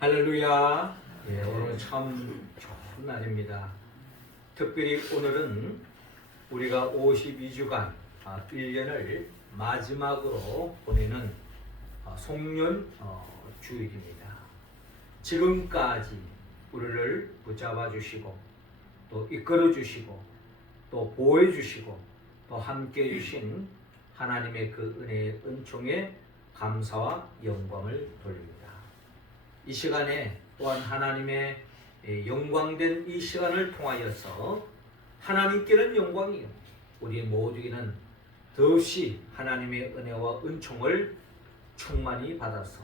할렐루야. 오늘 참 좋은 날입니다. 특별히 오늘은 우리가 52주간 1년을 마지막으로 보내는 송년 주일입니다. 지금까지 우리를 붙잡아 주시고 또 이끌어 주시고 또 보호해 주시고 또 함께 해 주신 하나님의 그 은혜의 은총에 감사와 영광을 돌립니다. 이 시간에 또한 하나님의 영광된 이 시간을 통하여서 하나님께는 영광이요 우리 모두에게는 더없이 하나님의 은혜와 은총을 충만히 받아서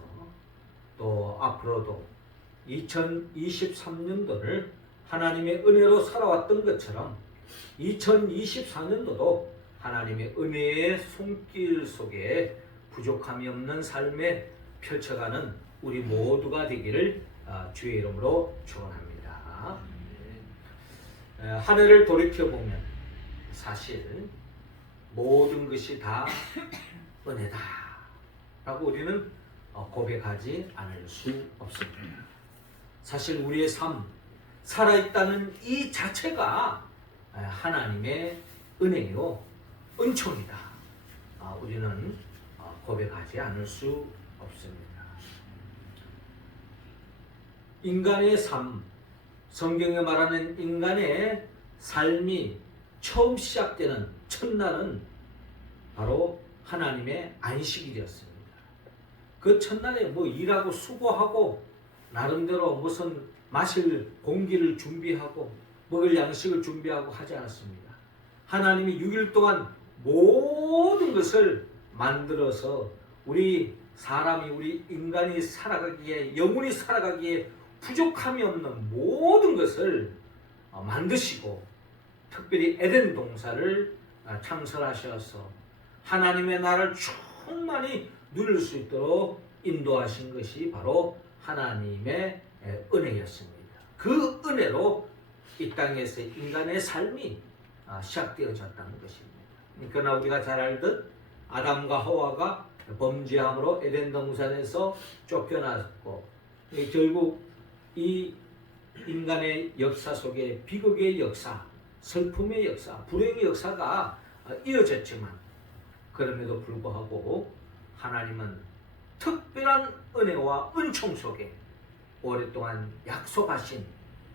또 앞으로도 2023년도를 하나님의 은혜로 살아왔던 것처럼 2024년도도 하나님의 은혜의 손길 속에 부족함이 없는 삶에 펼쳐가는 우리 모두가 되기를 주의 이름으로 축원합니다. 한 해를 돌이켜보면 사실 모든 것이 다 은혜다 라고 우리는 고백하지 않을 수 없습니다. 사실 우리의 삶, 살아있다는 이 자체가 하나님의 은혜요 은총이다. 우리는 고백하지 않을 수 없습니다. 인간의 삶, 성경에 말하는 인간의 삶이 처음 시작되는 첫날은 바로 하나님의 안식일이었습니다. 그 첫날에 일하고 수고하고 나름대로 무슨 마실 공기를 준비하고 먹을 양식을 준비하고 하지 않았습니다. 하나님이 6일 동안 모든 것을 만들어서 우리 인간이 살아가기에, 영혼이 살아가기에 부족함이 없는 모든 것을 만드시고 특별히 에덴 동산을 창설하셔서 하나님의 나라를 충만히 누릴 수 있도록 인도하신 것이 바로 하나님의 은혜였습니다. 그 은혜로 이 땅에서 인간의 삶이 시작되어졌다는 것입니다. 그러나 우리가 잘 알듯 아담과 하와가 범죄함으로 에덴 동산에서 쫓겨났고 결국 이 인간의 역사 속에 비극의 역사, 슬픔의 역사, 불행의 역사가 이어졌지만 그럼에도 불구하고 하나님은 특별한 은혜와 은총 속에 오랫동안 약속하신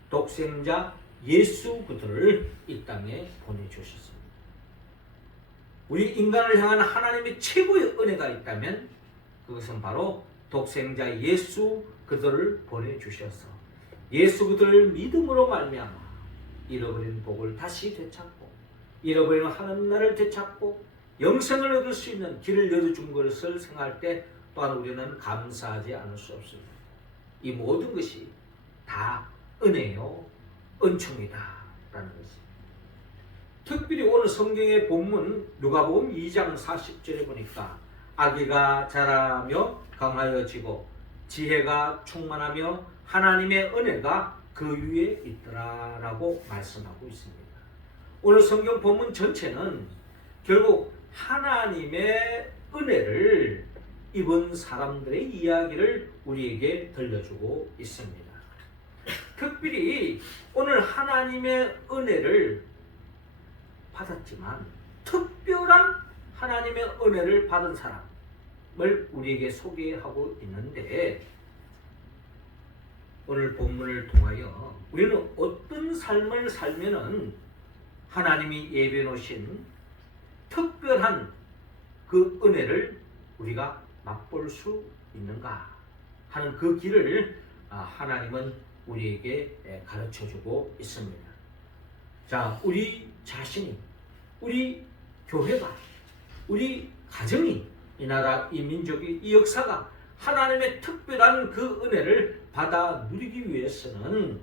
독생자 예수 그리스도를 이 땅에 보내주셨습니다. 우리 인간을 향한 하나님의 최고의 은혜가 있다면 그것은 바로 독생자 예수 그리스도를 보내주셔서 예수 그리스도를 믿음으로 말미암아 잃어버린 복을 다시 되찾고 잃어버린 하나님나라를 되찾고 영생을 얻을 수 있는 길을 열어준 것을 생각할 때 또한 우리는 감사하지 않을 수 없습니다. 이 모든 것이 다 은혜요 은총이다 라는 것입니다. 특별히 오늘 성경의 본문 누가복음 2장 40절에 보니까 아기가 자라며 강하여지고 지혜가 충만하며 하나님의 은혜가 그 위에 있더라 라고 말씀하고 있습니다. 오늘 성경 본문 전체는 결국 하나님의 은혜를 입은 사람들의 이야기를 우리에게 들려주고 있습니다. 특별히 오늘 하나님의 은혜를 받았지만 특별한 하나님의 은혜를 받은 사람을 우리에게 소개하고 있는데 오늘 본문을 통하여 우리는 어떤 삶을 살면은 하나님이 예비해 놓으신 특별한 그 은혜를 우리가 맛볼 수 있는가 하는 그 길을 하나님은 우리에게 가르쳐주고 있습니다. 자, 우리 자신이, 우리 교회가, 우리 가정이, 이 나라, 이 민족이, 이 역사가 하나님의 특별한 그 은혜를 받아 누리기 위해서는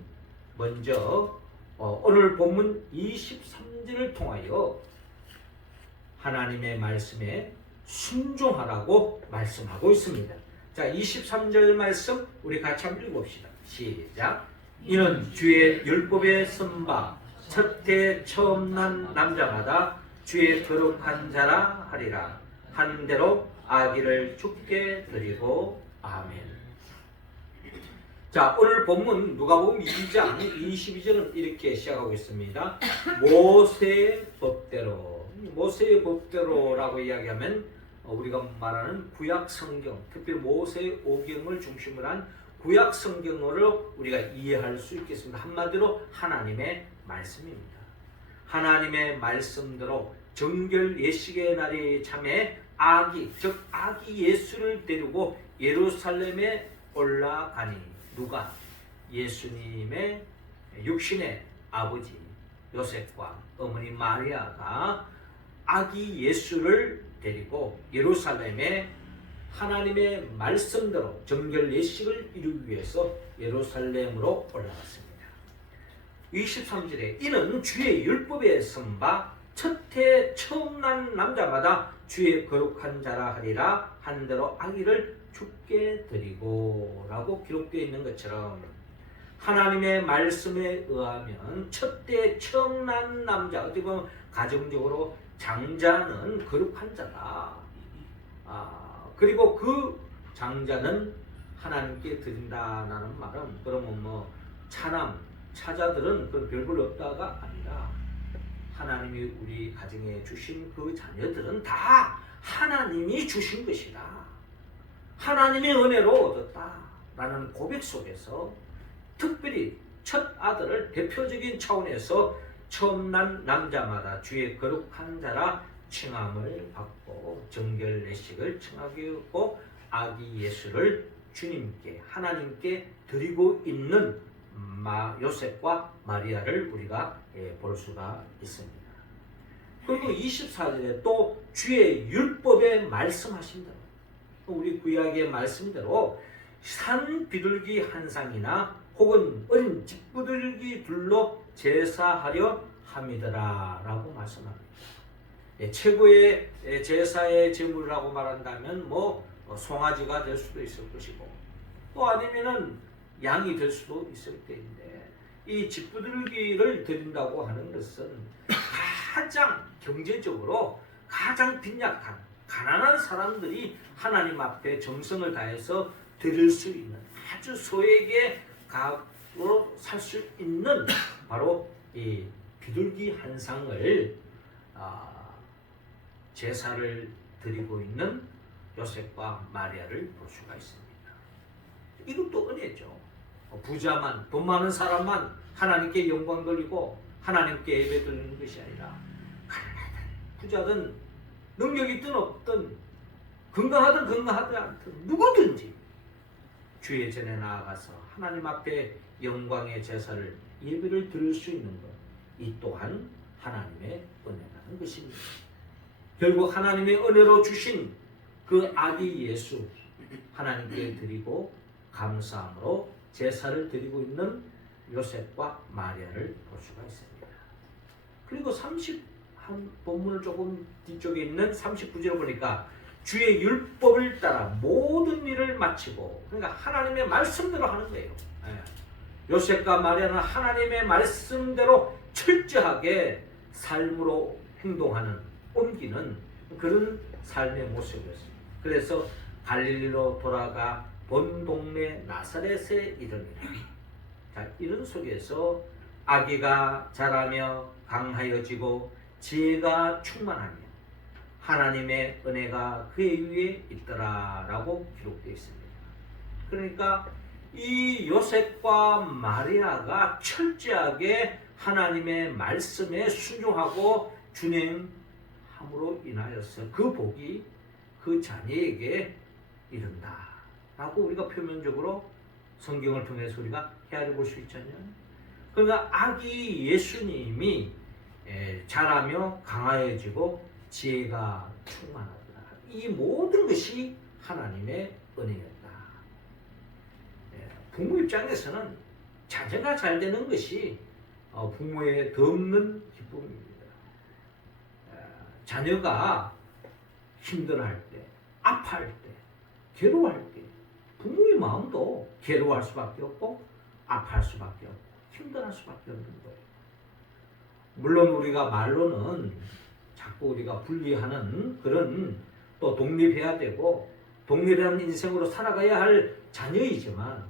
먼저 오늘 본문 23절을 통하여 하나님의 말씀에 순종하라고 말씀하고 있습니다. 자, 23절 말씀 우리 같이 한번 읽어봅시다. 시작. 이는 주의 율법에 선바 첫해 처음 난 남자마다 주의 거룩한 자라 하리라. 한 대로 아기를 죽게 드리고 아멘. 자, 오늘 본문 누가복음 2장 22절은 이렇게 시작하고 있습니다. 모세의 법대로. 모세의 법대로라고 이야기하면 우리가 말하는 구약 성경, 특별히 모세의 오경을 중심으로 한 구약 성경으로 우리가 이해할 수 있겠습니다. 한마디로 하나님의 말씀입니다. 하나님의 말씀대로 정결 예식의 날이 참에 아기, 즉 아기 예수를 데리고 예루살렘에 올라가니 누가? 예수님의 육신의 아버지 요셉과 어머니 마리아가 아기 예수를 데리고 예루살렘에 하나님의 말씀대로 정결 예식을 이루기 위해서 예루살렘으로 올라갔습니다. 23절에 이는 주의 율법에 선바 첫해 처음 난 남자마다 주의 거룩한 자라 하리라 한대로 아기를 죽게 드리고 라고 기록되어 있는 것처럼 하나님의 말씀에 의하면 첫해 처음 난 남자, 어떻게 보면 가정적으로 장자는 거룩한 자다. 그리고 그 장자는 하나님께 드린다라는 말은 그러면 뭐 차남, 차자들은 그 별볼 없다가 아니라 하나님이 우리 가정에 주신 그 자녀들은 다 하나님이 주신 것이다. 하나님의 은혜로 얻었다라는 고백 속에서 특별히 첫 아들을 대표적인 차원에서 처음 난 남자마다 주의 거룩한 자라 칭함을 받고 정결 예식을 칭하고 아기 예수를 주님께 하나님께 드리고 있는 요셉과 마리아를 우리가 볼 수가 있습니다. 그리고 24절에 또 주의 율법에 말씀하신 대로 우리 구약의 말씀대로 산 비둘기 한 쌍이나 혹은 어린 집부들기 둘로 제사하려 함이더라 라고 말씀합니다. 최고의 제사의 제물이라고 말한다면 송아지가 될 수도 있을 것이고 또 아니면은 양이 될 수도 있을 때인데 이 집부들기를 드린다고 하는 것은 가장 경제적으로 가장 빈약한 가난한 사람들이 하나님 앞에 정성을 다해서 드릴 수 있는 아주 소액의 값으로 살 수 있는 바로 이 비둘기 한 쌍을 제사를 드리고 있는 요셉과 마리아를 볼 수가 있습니다. 이것도 은혜죠. 부자만, 돈 많은 사람만 하나님께 영광 돌리고 하나님께 예배 드리는 것이 아니라 가난하든 부자든 능력이 있든 없든 건강하든 건강하지 않든 누구든지 주의 전에 나아가서 하나님 앞에 영광의 제사를 예배를 드릴 수 있는 것, 이 또한 하나님의 은혜라는 것입니다. 결국 하나님의 은혜로 주신 그 아기 예수 하나님께 드리고 감사함으로 제사를 드리고 있는 요셉과 마리아를 볼 수가 있습니다. 그리고 본문을 조금 뒤쪽에 있는 39절을 보니까 주의 율법을 따라 모든 일을 마치고, 그러니까 하나님의 말씀대로 하는 거예요. 요셉과 마리아는 하나님의 말씀대로 철저하게 삶으로 행동하는, 옮기는 그런 삶의 모습이었습니다. 그래서 갈릴리로 돌아가 본 동네 나사렛에 이르니라. 자, 이런 속에서 아기가 자라며 강하여지고 지혜가 충만하며 하나님의 은혜가 그의 위에 있더라라고 기록되어 있습니다. 그러니까 이 요셉과 마리아가 철저하게 하나님의 말씀에 순종하고 준행함으로 인하여서 그 복이 그 자녀에게 이른다라고 우리가 표면적으로 성경을 통해서 우리가 헤아려 볼 수 있잖아요. 그러니까 아기 예수님이 자라며 강하여지고 지혜가 충만하더라. 이 모든 것이 하나님의 은혜였다. 부모 입장에서는 자녀가 잘 되는 것이 부모의 더 없는 기쁨입니다. 자녀가 힘들어할 때, 아파할 때, 괴로워할 때 부모의 마음도 괴로워할 수밖에 없고 아파할 수밖에 없고 힘들어할 수밖에 없는 거예요. 물론 우리가 말로는 자꾸 우리가 분리하는 그런, 또 독립해야 되고 독립한 인생으로 살아가야 할 자녀이지만,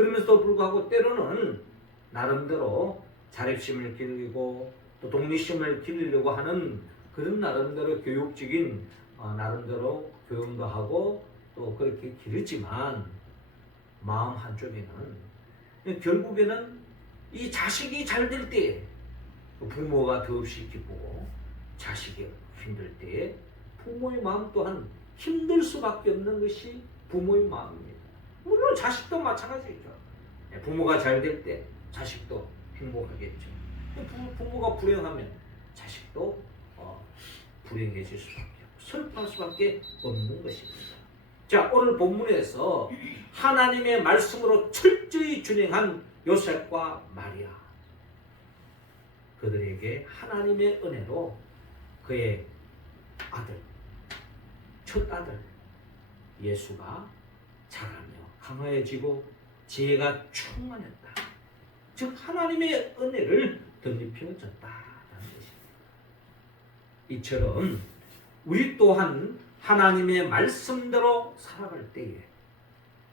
그러면서도 불구하고 때로는 나름대로 자립심을 기르고 또 독립심을 기르려고 하는 그런 나름대로 교육적인 나름대로 교육도 하고 또 그렇게 기르지만 마음 한쪽에는 결국에는 이 자식이 잘 될 때 부모가 더없이 기쁘고 자식이 힘들 때에 부모의 마음 또한 힘들 수밖에 없는 것이 부모의 마음입니다. 물론 자식도 마찬가지죠. 부모가 잘 될 때 자식도 행복하겠죠. 부모가 불행하면 자식도 불행해질 수밖에 없고 슬퍼할 수밖에 없는 것입니다. 자, 오늘 본문에서 하나님의 말씀으로 철저히 준행한 요셉과 마리아, 그들에게 하나님의 은혜로 그의 아들, 첫 아들 예수가 자라며 강화해지고 지혜가 충만했다. 즉 하나님의 은혜를 덧입혀졌다라는 것입니다. 이처럼 우리 또한 하나님의 말씀대로 살아갈 때에,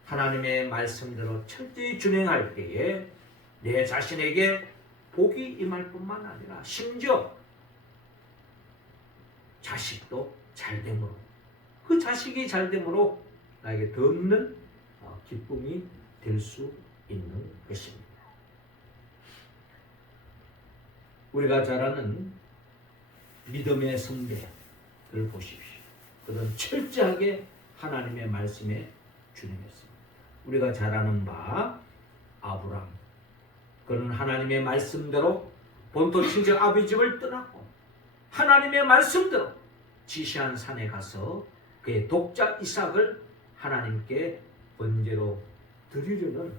하나님의 말씀대로 철저히 준행할 때에 내 자신에게 복이 임할 뿐만 아니라 심지어 자식도 잘됨으로, 그 자식이 잘됨으로 나에게 더 없는 기쁨이 될 수 있는 것입니다. 우리가 잘 아는 믿음의 선배를 보십시오. 그들은 철저하게 하나님의 말씀에 준행했습니다. 우리가 잘 아는 바 아브람, 그는 하나님의 말씀대로 본토 친척 아비 집을 떠났고 하나님의 말씀대로 지시한 산에 가서 그의 독자 이삭을 하나님께 번제로 드리려는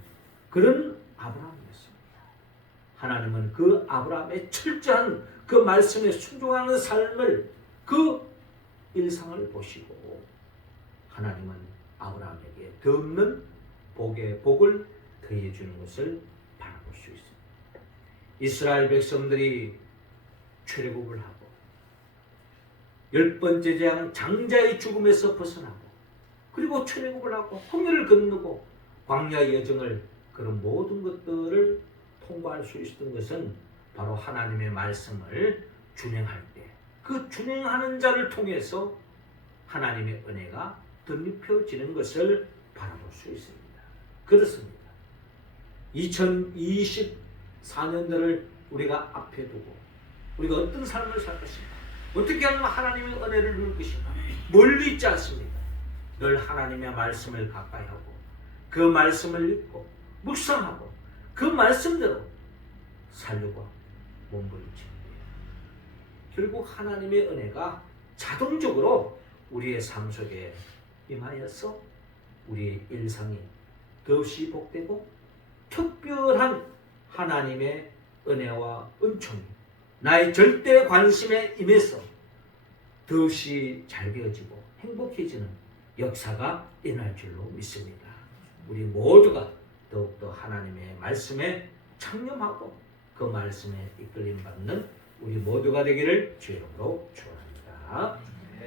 그런 아브라함이었습니다. 하나님은 그 아브라함의 철저한 그 말씀에 순종하는 삶을, 그 일상을 보시고 하나님은 아브라함에게 더 없는 복의 복을 더해 주는 것을 바라볼 수 있습니다. 이스라엘 백성들이 출애굽을 하고 10번째 재앙 장자의 죽음에서 벗어나고 그리고 출애굽을 하고 홍해를 건너고 광야의 여정을, 그런 모든 것들을 통과할 수 있었던 것은 바로 하나님의 말씀을 준행할 때, 그 준행하는 자를 통해서 하나님의 은혜가 덧입혀지는 것을 바라볼 수 있습니다. 그렇습니다. 2024년도를 우리가 앞에 두고 우리가 어떤 삶을 살 것인가, 어떻게 하면 하나님의 은혜를 누릴 것인가, 멀리 있지 않습니다. 늘 하나님의 말씀을 가까이 하고 그 말씀을 읽고 묵상하고 그 말씀대로 살려고 몸부림치는 거예요. 결국 하나님의 은혜가 자동적으로 우리의 삶 속에 임하여서 우리의 일상이 더없이 복되고 특별한 하나님의 은혜와 은총이 나의 절대 관심에 임해서 더없이 잘 되어지고 행복해지는 역사가 일어날 줄로 믿습니다. 우리 모두가 더욱더 하나님의 말씀에 창념하고 그 말씀에 이끌림 받는 우리 모두가 되기를 주의 이름으로 축원합니다.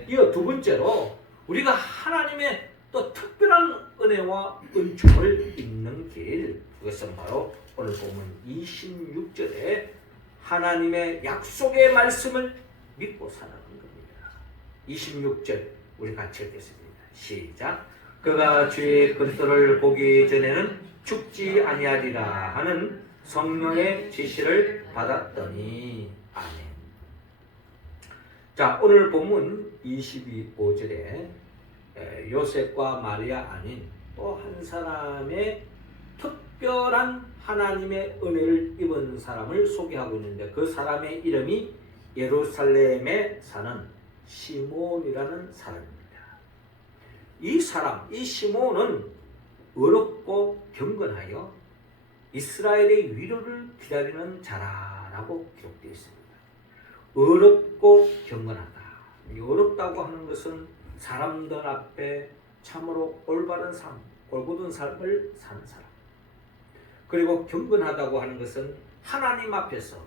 이어 두 번째로 우리가 하나님의 또 특별한 은혜와 은총을 입는 길, 그것은 바로 오늘 보면 26절에 하나님의 약속의 말씀을 믿고 살아가는 겁니다. 26절 우리 같이 읽겠습니다. 시작. 그가 주의 그리스도를 보기 전에는 죽지 아니하리라 하는 성령의 지시를 받았더니. 아멘. 자, 오늘 본문 25절에 요셉과 마리아 아닌 또 한 사람의 특별한 하나님의 은혜를 입은 사람을 소개하고 있는데, 그 사람의 이름이 예루살렘에 사는 시몬이라는 사람입니다. 이 사람, 이 시몬은 어렵고 경건하여 이스라엘의 위로를 기다리는 자라라고 기록되어 있습니다. 어렵고 경건하다. 어렵다고 하는 것은 사람들 앞에 참으로 올바른 삶, 올곧은 삶을 사는 사람. 그리고 경건하다고 하는 것은 하나님 앞에서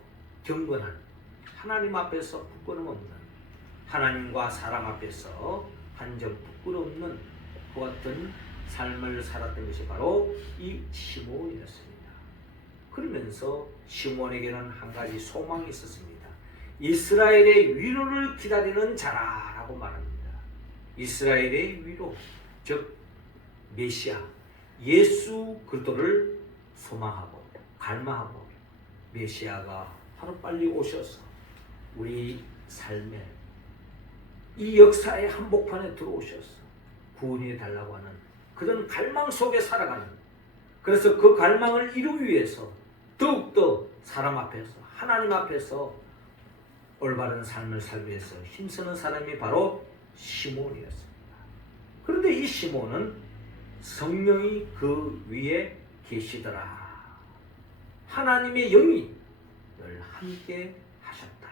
경건한, 하나님 앞에서 부끄럼 없는, 하나님과 사람 앞에서 한 점 부끄럼 없는 그 같은 삶을 살았던 것이 바로 이 시몬이었습니다. 그러면서 시몬에게는 한 가지 소망이 있었습니다. 이스라엘의 위로를 기다리는 자라라고 말합니다. 이스라엘의 위로, 즉 메시아 예수 그리스도를 소망하고 갈망하고 메시아가 하루빨리 오셔서 우리 삶에 이 역사의 한복판에 들어오셔서 구원해 달라고 하는 그런 갈망 속에 살아가는, 그래서 그 갈망을 이루기 위해서 더욱더 사람 앞에서 하나님 앞에서 올바른 삶을 살기 위해서 힘쓰는 사람이 바로 시몬이었습니다. 그런데 이 시몬은 성령이 그 위에 계시더라. 하나님의 영이 늘 함께 하셨다.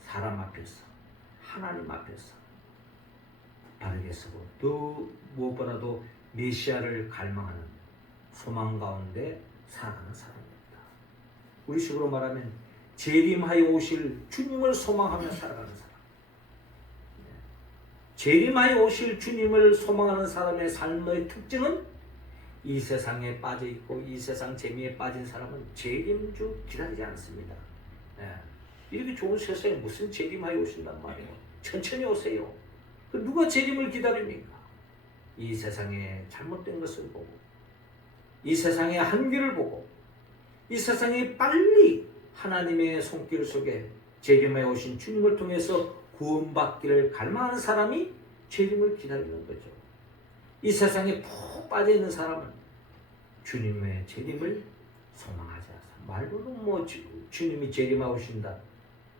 사람 앞에서 하나님 앞에서 바르게 서고 또 무엇보다도 메시아를 갈망하는 소망 가운데 살아가는 사람입니다. 우리 식으로 말하면 재림하여 오실 주님을 소망하며 살아가는 사람. 재림하여 오실 주님을 소망하는 사람의 삶의 특징은 이 세상에 빠져 있고 이 세상 재미에 빠진 사람은 재림주 기다리지 않습니다. 이렇게 좋은 세상에 무슨 재림하여 오신단 말이에요. 천천히 오세요. 누가 재림을 기다립니까? 이 세상에 잘못된 것을 보고 이 세상의 한계를 보고 이 세상에 빨리 하나님의 손길 속에 재림하여 오신 주님을 통해서 구원받기를 갈망하는 사람이 재림을 기다리는 거죠. 이 세상에 푹 빠져있는 사람은 주님의 재림을 소망하지 않습니다. 말로는 뭐 주님이 재림하고 오신다.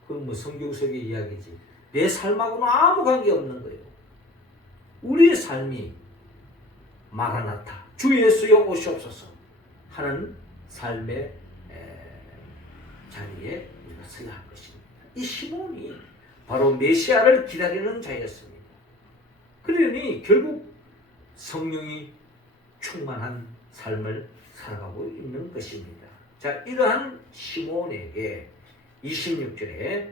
그건 뭐 성경 속의 이야기지. 내 삶하고는 아무 관계없는 거예요. 우리의 삶이 마라나타, 주 예수여 오시옵소서 하는 삶의 자리에 우리가 서야 할 것입니다. 이 시몬이 바로 메시아를 기다리는 자였습니다. 그러니 결국 성령이 충만한 삶을 살아가고 있는 것입니다. 자, 이러한 시몬에게 26절에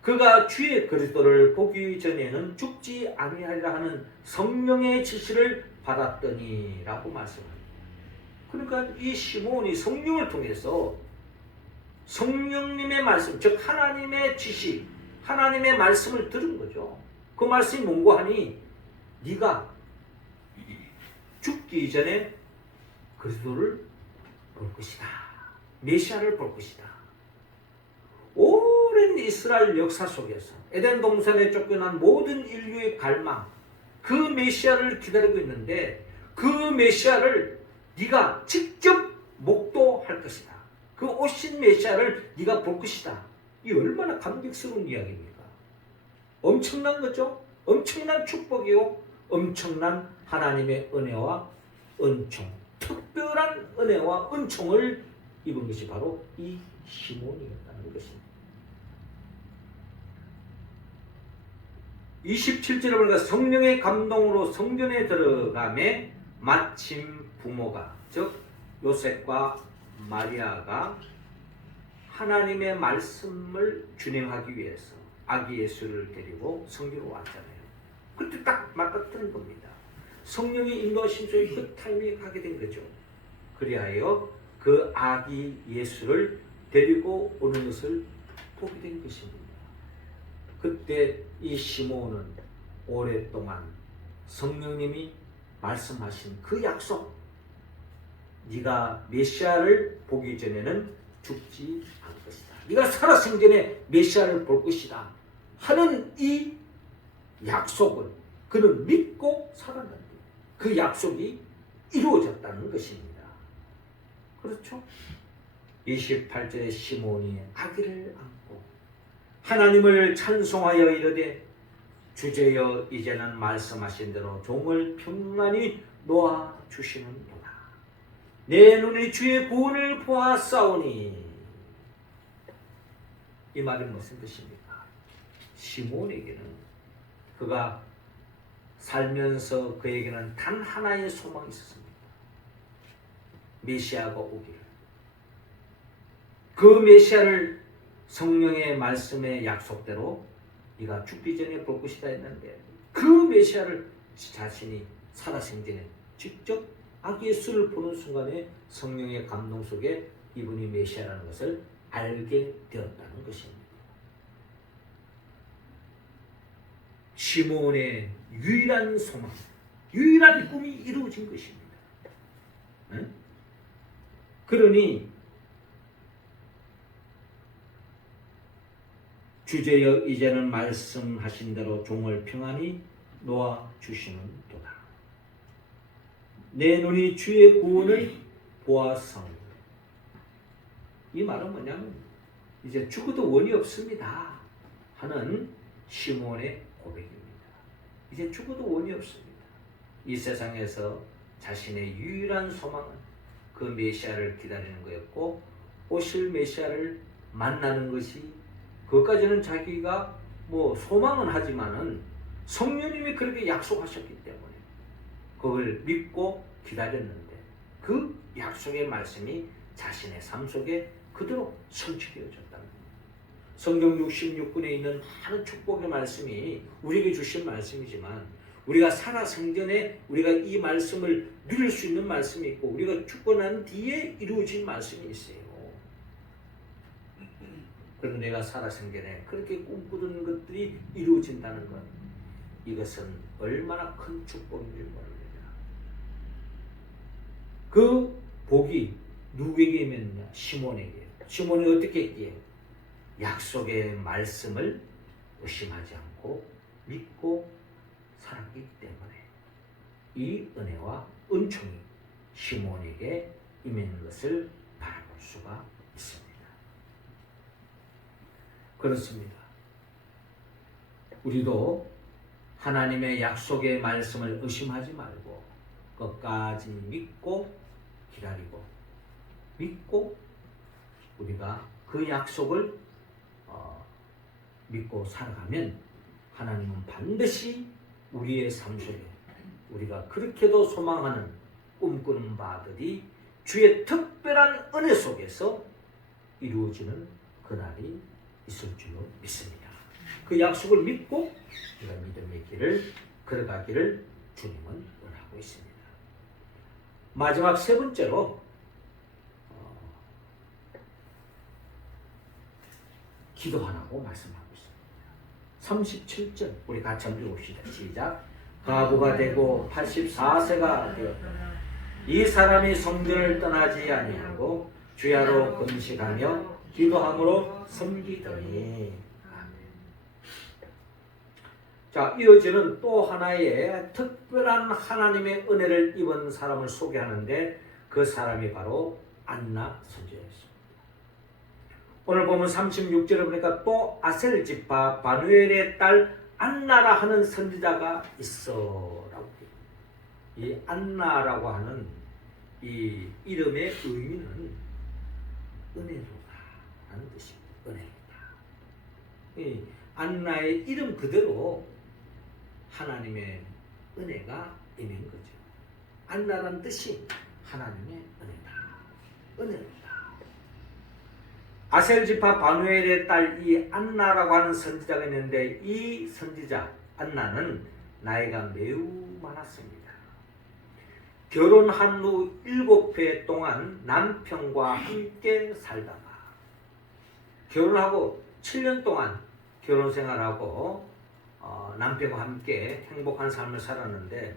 그가 주의 그리스도를 보기 전에는 죽지 아니하리라 하는 성령의 지시를 받았더니 라고 말씀합니다. 그러니까 이 시몬이 성령을 통해서 성령님의 말씀, 즉 하나님의 지시, 하나님의 말씀을 들은 거죠. 그 말씀이 뭔고 하니 네가 죽기 전에 그리스도를 볼 것이다. 메시아를 볼 것이다. 오랜 이스라엘 역사 속에서 에덴 동산에 쫓겨난 모든 인류의 갈망, 그 메시아를 기다리고 있는데 그 메시아를 네가 직접 목도할 것이다. 그 오신 메시아를 네가 볼 것이다. 이 얼마나 감격스러운 이야기입니까? 엄청난 거죠? 엄청난 축복이요. 엄청난 하나님의 은혜와 은총, 특별한 은혜와 은총을 입은 것이 바로 이 시몬이었다는 것입니다. 27절에 보니까 성령의 감동으로 성전에 들어가매 마침 부모가, 즉 요셉과 마리아가 하나님의 말씀을 준행하기 위해서 아기 예수를 데리고 성전으로 왔잖아요. 그때 딱 맞닥뜨린 겁니다. 성령이 인도하신 속에 그 타임에 가게 된 거죠. 그리하여 그 아기 예수를 데리고 오는 것을 보게 된 것입니다. 그때 이 시몬은 오랫동안 성령님이 말씀하신 그 약속, 네가 메시아를 보기 전에는 죽지 않을 것이다. 네가 살아생전에 메시아를 볼 것이다 하는 이 약속을 그는 믿고 살았는데 그 약속이 이루어졌다는 것입니다. 그렇죠? 28절에 시몬이 아기를 안고 하나님을 찬송하여 이르되 주제여 이제는 말씀하신 대로 종을 평안히 놓아 주시는도다. 내 눈이 주의 구원을 보았사오니. 이 말은 무슨 뜻입니까? 시몬에게는 그가 살면서 그에게는 단 하나의 소망이 있었습니다. 메시아가 오기를. 그 메시아를 성령의 말씀의 약속대로 네가 죽기 전에 볼 것이다 했는데 그 메시아를 자신이 살아생전에 직접 아기 예수를 보는 순간에 성령의 감동 속에 이분이 메시아라는 것을 알게 되었다는 것입니다. 시몬의 유일한 소망, 유일한 꿈이 이루어진 것입니다. 응? 그러니 주제여 이제는 말씀하신 대로 종을 평안히 놓아 주시는도다. 내 눈이 주의 구원을 보았사오니. 이 말은 뭐냐면 이제 죽어도 원이 없습니다 하는 시몬의 고백입니다. 이제 죽어도 원이 없습니다. 이 세상에서 자신의 유일한 소망은 그 메시아를 기다리는 거였고, 오실 메시아를 만나는 것이, 그것까지는 자기가 소망은 하지만은 성령님이 그렇게 약속하셨기 때문에 그걸 믿고 기다렸는데, 그 약속의 말씀이 자신의 삶 속에 그대로 성취되어졌다는 겁니다. 성경 66권에 있는 많은 축복의 말씀이 우리에게 주신 말씀이지만, 우리가 살아 생전에 우리가 이 말씀을 누릴 수 있는 말씀이 있고, 우리가 죽고 난 뒤에 이루어진 말씀이 있어요. 그래서 내가 살아 생전에 그렇게 꿈꾸던 것들이 이루어진다는 것, 이것은 얼마나 큰 축복인지 모릅니다. 그 복이 누구에게 임했느냐? 시몬에게. 시몬이 어떻게 했기에? 약속의 말씀을 의심하지 않고 믿고 살았기 때문에 이 은혜와 은총이 시몬에게 임했는 것을 바라볼 수가 있습니다. 그렇습니다. 우리도 하나님의 약속의 말씀을 의심하지 말고 끝까지 믿고 기다리고 믿고 우리가 그 약속을 믿고 살아가면 하나님은 반드시 우리의 삶 속에 우리가 그렇게도 소망하는 꿈꾸는 바들이 주의 특별한 은혜 속에서 이루어지는 그날이 있을 줄로 믿습니다. 그 약속을 믿고 우리가 믿음의 길을 걸어가기를 주님은 원하고 있습니다. 마지막 세 번째로 기도하라고 말씀하고 있습니다. 37절 우리 같이 한번 읽읍시다. 시작. 과부가 되고 84세가 되었다. 이 사람이 성전을 떠나지 아니하고 주야로 금식하며 기도함으로 섬기더니. 자, 이어지는 또 하나의 특별한 하나님의 은혜를 입은 사람을 소개하는데, 그 사람이 바로 안나 선지자였습니다. 오늘 보면 36절에 보니까 또 아셀 지파 바누엘의 딸 안나라 하는 선지자가 있어라고. 이 안나라고 하는 이 이름의 의미는 은혜로다라는 뜻입니다. 은혜로다. 이 안나의 이름 그대로 하나님의 은혜가 있는 거죠. 안나라는 뜻이 하나님의 은혜다. 은혜로다. 아셀 지파 바누엘의 딸 이 안나라고 하는 선지자가 있는데, 이 선지자 안나는 나이가 매우 많았습니다. 결혼한 후 7회 동안 남편과 함께 살다가 결혼하고 7년 동안 결혼 생활하고 남편과 함께 행복한 삶을 살았는데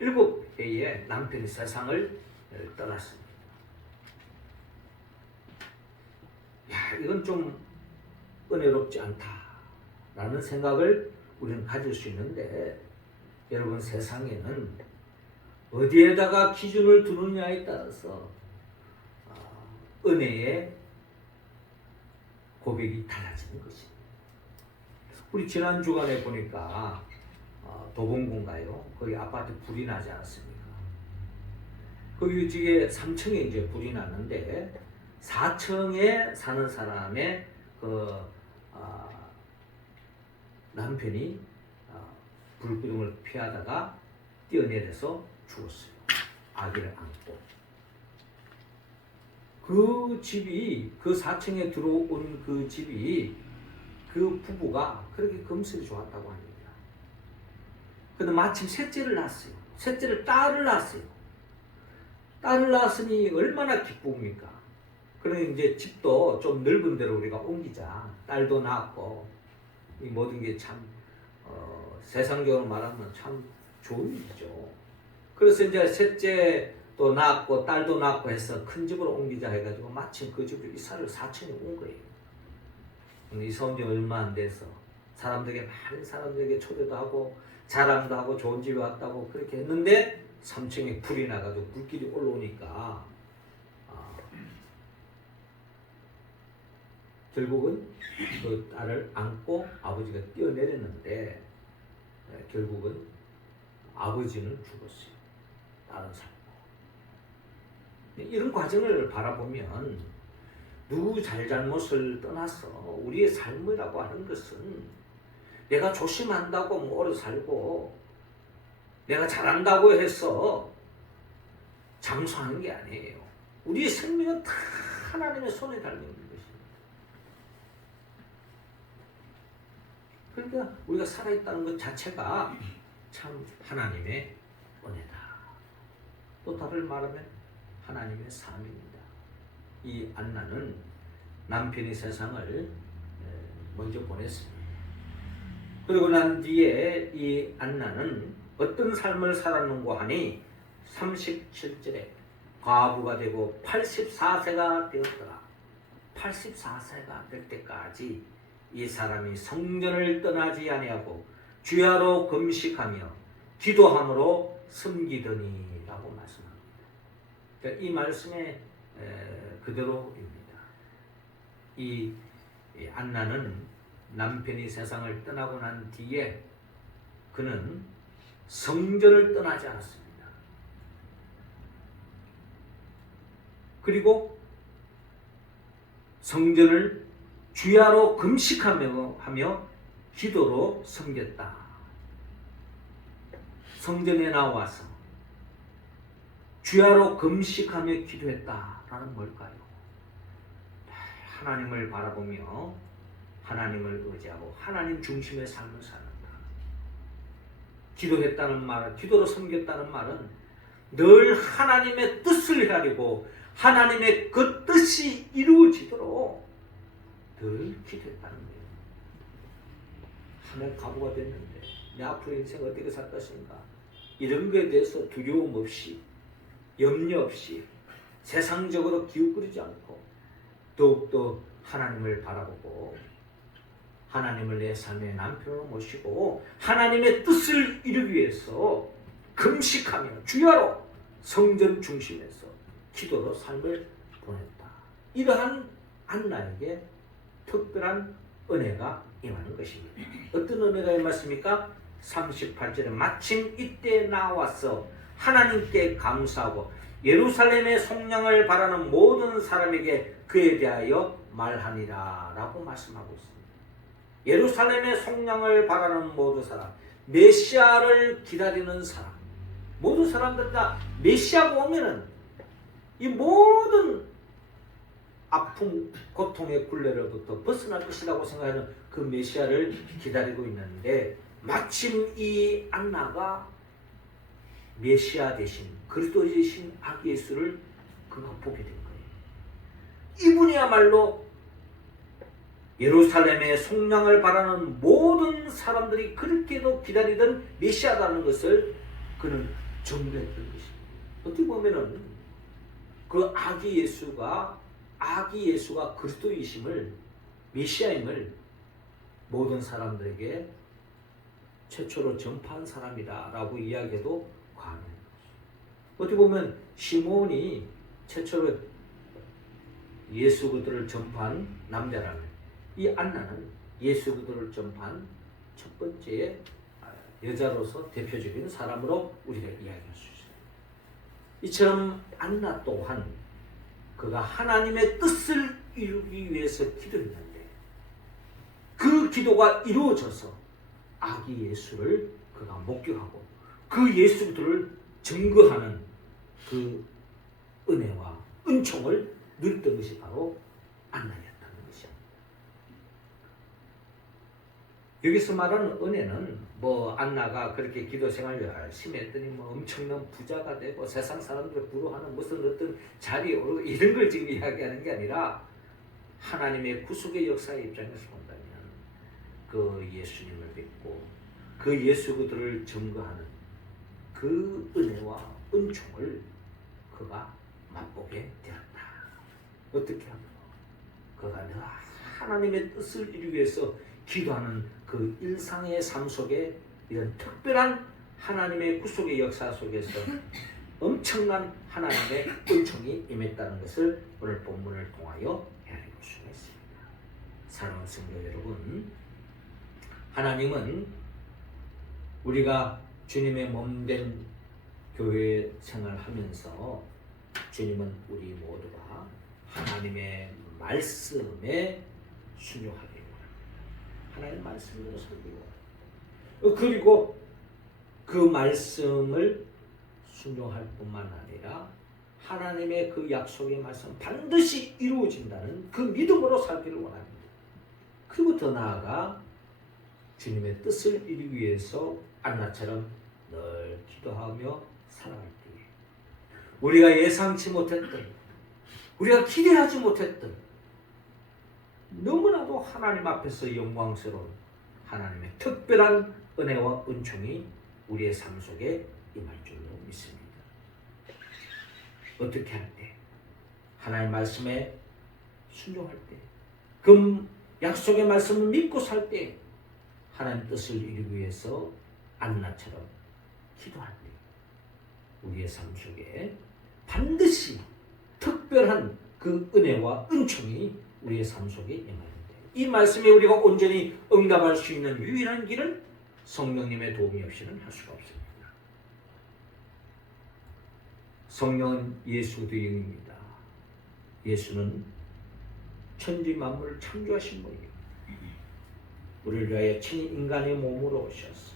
7회에 남편이 세상을 떠났습니다. 야, 이건 좀 은혜롭지 않다라는 생각을 우리는 가질 수 있는데, 여러분, 세상에는 어디에다가 기준을 두느냐에 따라서 은혜의 고백이 달라지는 것입니다. 우리 지난 주간에 보니까 도봉군가요? 거기 아파트 불이 나지 않았습니까? 거기 뒤에 3층에 이제 불이 났는데 4층에 사는 사람의 남편이 불기둥을 피하다가 뛰어내려서 죽었어요. 아기를 안고. 그 집이, 그 4층에 들어온 그 집이, 그 부부가 그렇게 금슬이 좋았다고 합니다. 근데 마침 셋째를 낳았어요. 셋째를 딸을 낳았어요. 딸을 낳았으니 얼마나 기쁩니까? 그러니 이제 집도 좀 넓은 데로 우리가 옮기자. 딸도 낳았고 이 모든 게 참 세상적으로 말하면 참 좋은 일이죠. 그래서 이제 셋째도 낳았고 딸도 낳았고 해서 큰 집으로 옮기자 해가지고 마침 그 집으로 이사를 사촌이 온 거예요. 이사 온 지 얼마 안 돼서 사람들에게 많은 사람들에게 초대도 하고 자랑도 하고 좋은 집에 왔다고 그렇게 했는데 3층에 불이 나가지고 불길이 올라오니까 결국은 그 딸을 안고 아버지가 뛰어내렸는데 결국은 아버지는 죽었어요. 딸은 살고. 이런 과정을 바라보면 누구 잘잘못을 떠나서 우리의 삶이라고 하는 것은 내가 조심한다고 뭐 오래 살고 내가 잘한다고 해서 장수하는 게 아니에요. 우리의 생명은 다 하나님의 손에 달려있는 것입니다. 그러니까 우리가 살아있다는 것 자체가 참 하나님의 은혜다. 또 다른 말하면 하나님의 삶입니다. 이 안나는 남편이 세상을 먼저 보냈습니다. 그리고 난 뒤에 이 안나는 어떤 삶을 살았는가 하니 37절에 과부가 되고 84세가 되었더라. 84세가 될 때까지 이 사람이 성전을 떠나지 아니하고 주야로 금식하며 기도함으로 섬기더니 라고 말씀합니다. 그러니까 이 말씀의 그대로입니다. 이 안나는 남편이 세상을 떠나고 난 뒤에 그는 성전을 떠나지 않았습니다. 그리고 성전을 주야로 금식하며 기도로 섬겼다. 성전에 나와서 주야로 금식하며 기도했다라는 뭘까요? 하나님을 바라보며 하나님을 의지하고 하나님 중심의 삶을 산다. 기도했다는 말은, 기도로 섬겼다는 말은 늘 하나님의 뜻을 헤아리고 하나님의 그 뜻이 이루어지도록 늘 기도했다는 거예요. 하늘 가부가 됐는데 내 앞으로 인생 어떻게 살 것인가, 이런 것에 대해서 두려움 없이 염려 없이 세상적으로 기웃거리지 않고 더욱더 하나님을 바라보고 하나님을 내 삶의 남편으로 모시고 하나님의 뜻을 이루기 위해서 금식하며 주야로 성전 중심에서 기도로 삶을 보냈다. 이러한 안나에게 특별한 은혜가 임하는 것입니다. 어떤 은혜가 임했습니까? 38절에 마침 이때 나와서 하나님께 감사하고 예루살렘의 속량을 바라는 모든 사람에게 그에 대하여 말하니라 라고 말씀하고 있습니다. 예루살렘의 속량을 바라는 모든 사람, 메시아를 기다리는 사람, 모든 사람들 다 메시아가 오면은 이 모든 아픔, 고통의 굴레로부터 벗어날 것이라고 생각하는 그 메시아를 기다리고 있는데 마침 이 안나가 메시아 대신 그리스도 대신 아기 예수를 그가 보게 된 거예요. 이분이야말로 예루살렘의 속량을 바라는 모든 사람들이 그렇게도 기다리던 메시아라는 것을 그는 증거했던 것입니다. 어떻게 보면은 그 아기 예수가 그리스도이심을, 메시아임을 모든 사람들에게 최초로 전파한 사람이다라고 이야기해도 과언이 아닙니다. 어떻게 보면 시몬이 최초로 예수 그리스도를 전파한 남자라면 이 안나는 예수 그리스도를 전파한 첫 번째 여자로서 대표적인 사람으로 우리가 이야기할 수 있습니다. 이처럼 안나 또한 그가 하나님의 뜻을 이루기 위해서 기도했는데 그 기도가 이루어져서 아기 예수를 그가 목격하고 그 예수 그리스도를 증거하는 그 은혜와 은총을 누렸던 것이 바로 안나였다는 것이야. 여기서 말하는 은혜는 뭐 안나가 그렇게 기도 생활을 열심히 했더니 뭐 엄청난 부자가 되고 세상 사람들 부러워하는 무슨 어떤 자리에 오르고 이런 걸 지금 이야기하는 게 아니라 하나님의 구속의 역사의 입장에서 본다면 그 예수님을 믿고 그 예수 그들을 증거하는 그 은혜와 은총을 그가 맛보게 되었다. 어떻게 하면 그가 내가 하나님의 뜻을 이루기 위해서 기도하는 그 일상의 삶 속에 이런 특별한 하나님의 구속의 역사 속에서 엄청난 하나님의 은총이 임했다는 것을 오늘 본문을 통하여 헤아릴 수가 있습니다. 사랑하는 성도 여러분, 하나님은 우리가 주님의 몸된 교회 생활하면서 주님은 우리 모두가 하나님의 말씀에 순종하게 하나님의 말씀으로 살기로 그리고 그 말씀을 순종할 뿐만 아니라 하나님의 그 약속의 말씀 반드시 이루어진다는 그 믿음으로 살기를 원합니다. 그리고 더 나아가 주님의 뜻을 이루기 위해서 안나처럼 늘 기도하며 살아갈 때에 우리가 예상치 못했던 우리가 기대하지 못했던 너무나도 하나님 앞에서 영광스러운 하나님의 특별한 은혜와 은총이 우리의 삶 속에 임할 줄로 믿습니다. 어떻게 할 때? 하나님 말씀에 순종할 때, 그 약속의 말씀을 믿고 살 때, 하나님 뜻을 이루기 위해서 안나처럼 기도할 때, 우리의 삶 속에 반드시 특별한 그 은혜와 은총이 우리의 삶 속에 임하는데, 이 말씀에 우리가 온전히 응답할 수 있는 유일한 길은 성령님의 도움이 없이는 할 수가 없습니다. 성령은 예수 그리스도의 영입니다. 예수는 천지 만물을 창조하신 분이에요. 우리를 위하여 친히 인간의 몸으로 오셔서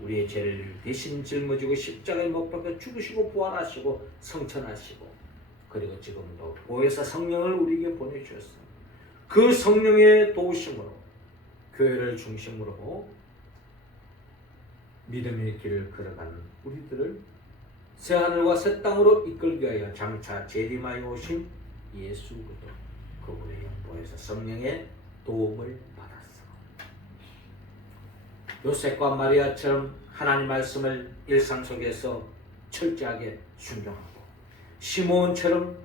우리의 죄를 대신 짊어지고 십자가에 못 박혀 죽으시고 부활하시고 성천하시고 그리고 지금도 보혜사 성령을 우리에게 보내주셨습니다. 그 성령의 도우심으로 교회를 중심으로 믿음의 길을 걸어가는 우리들을 새하늘과 새 땅으로 이끌기 위하여 장차 재림하여 오신 예수 그리스도 그분의 보혜사 성령의 도움을 받았어. 요셉과 마리아처럼 하나님 말씀을 일상 속에서 철저하게 순종하고 시몬처럼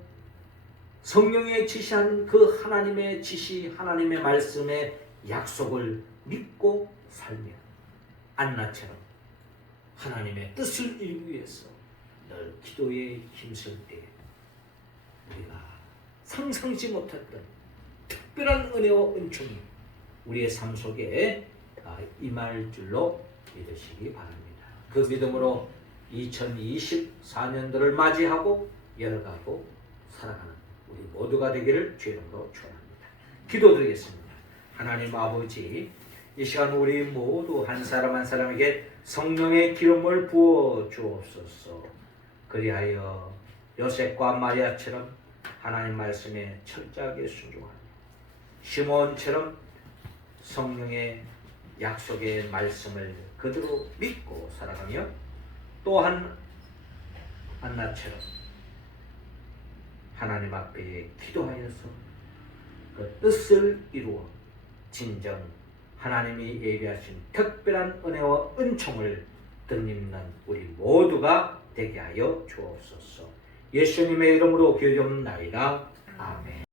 성령의 지시한 그 하나님의 지시, 하나님의 말씀의 약속을 믿고 살며 안나처럼 하나님의 뜻을 이루기 위해서 늘 기도에 힘쓸 때 우리가 상상치 못했던 특별한 은혜와 은총이 우리의 삶 속에 임할 줄로 믿으시기 바랍니다. 그 믿음으로 2024년도를 맞이하고 열어가고 살아가는 우리 모두가 되기를 주의 이름으로 축원합니다. 기도드리겠습니다. 하나님 아버지, 이 시간 우리 모두 한 사람 한 사람에게 성령의 기름을 부어 주옵소서. 그리하여 요셉과 마리아처럼 하나님 말씀에 철저하게 순종하며 시몬처럼 성령의 약속의 말씀을 그대로 믿고 살아가며 또한 안나처럼 하나님 앞에 기도하여서 그 뜻을 이루어 진정 하나님이 예비하신 특별한 은혜와 은총을 덧입는 우리 모두가 되게 하여 주옵소서. 예수님의 이름으로 기도하옵나이다. 아멘.